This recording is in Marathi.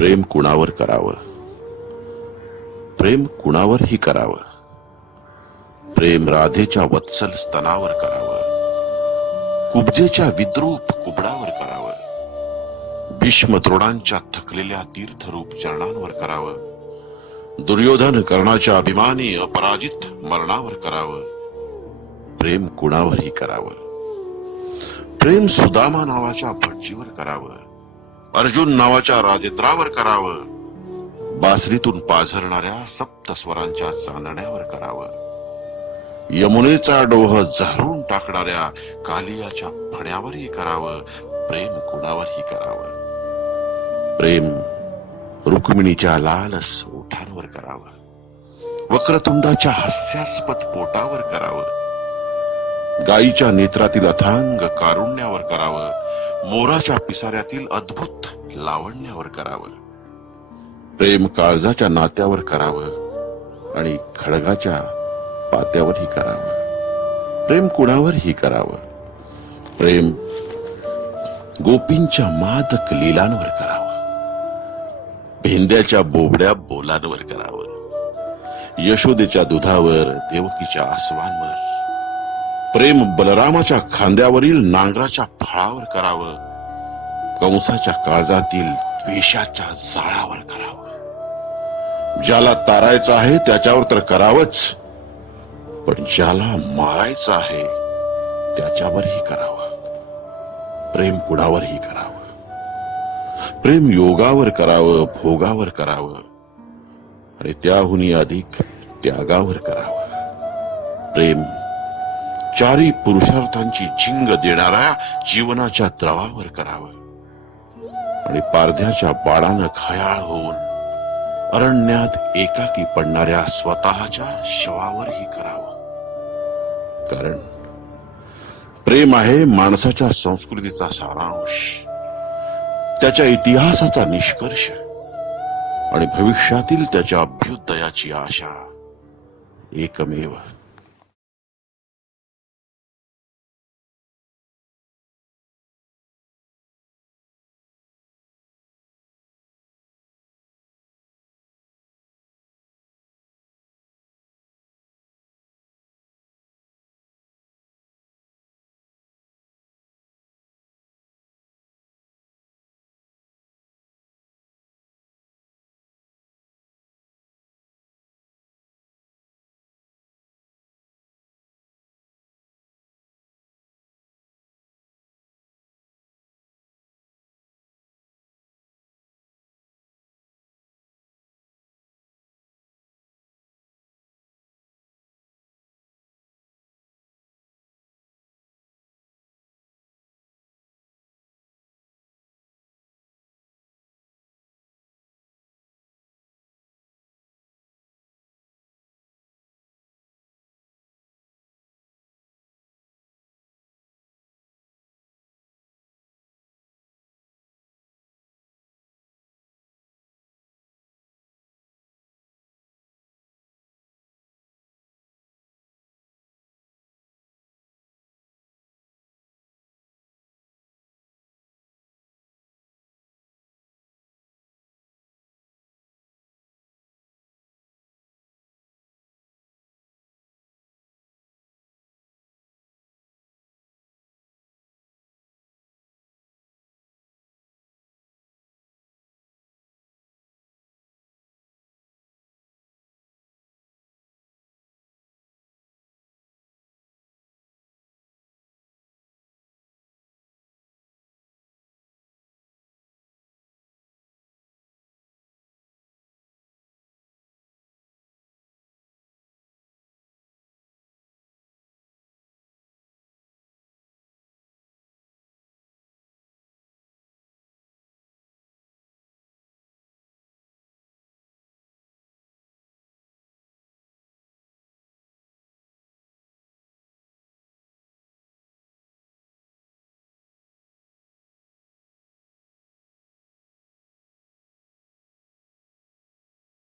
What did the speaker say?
प्रेम कुणावर करावं, प्रेम कुणावरही करावं. प्रेम राधेच्या वत्सल स्तनावर करावं, कुब्जेच्या विद्रूप कुबडावर करावं, भीष्म द्रोणांच्या थकलेल्या तीर्थरूप चरणांवर करावं, दुर्योधन कर्णाच्या अभिमानी अपराजित मरणावर करावं. प्रेम कुणावरही करावं. प्रेम सुदामा नावाच्या भटजीवर करावं, अर्जुन नावाच्या राजेंद्रावर करावं, बासरीतून पाझरणाऱ्या सप्तस्वरांच्या चांदण्यावर करावं, यमुनेचा डोह झरून टाकणाऱ्या कालियाच्या फण्यावरही करावं. प्रेम कुणावरही करावं. प्रेम रुक्मिणीच्या लालस ओठांवर करावं, वक्रतुंडाच्या हास्यास्पद पोटावर करावं, गायीच्या नेत्रातील अथांग कारुण्यावर करावं, मोराच्या पिसाऱ्यातील अद्भुत लावण्यावर करावं. प्रेम काळजाच्या नात्यावर करावं आणि खडगाच्या पात्यावरही करावं. प्रेम कुणावरही करावं. प्रेम गोपींच्या मादक लीलांवर करावं, भेंद्याच्या बोबड्या बोलांवर करावं, यशोदेच्या दुधावर, देवकीच्या आसवांवर. प्रेम बलरामाच्या खांद्यावरील नांगराच्या फळावर करावं, कंसाच्या काळजातील द्वेषाच्या जाळावर करावं. ज्याला तारायचं आहे त्याच्यावर तर करावंच, पण ज्याला मारायचं आहे त्याच्यावरही करावं. प्रेम कुणावरही करावं. प्रेम योगावर करावं, भोगावर करावं आणि त्याहूनही अधिक त्यागावर करावं. प्रेम चारी पुरुषार्थांची झिंग देणाऱ्या जीवनाच्या द्रवावर करावं आणि पारध्याच्या बाणानं खयाळ होऊन अरण्यात एकाकी पडणाऱ्या स्वतःच्या शवावरही करावं. कारण प्रेम आहे माणसाच्या संस्कृतीचा सारांश, त्याच्या इतिहासाचा निष्कर्ष आणि भविष्यातील त्याच्या अभ्युदयाची आशा. एकमेव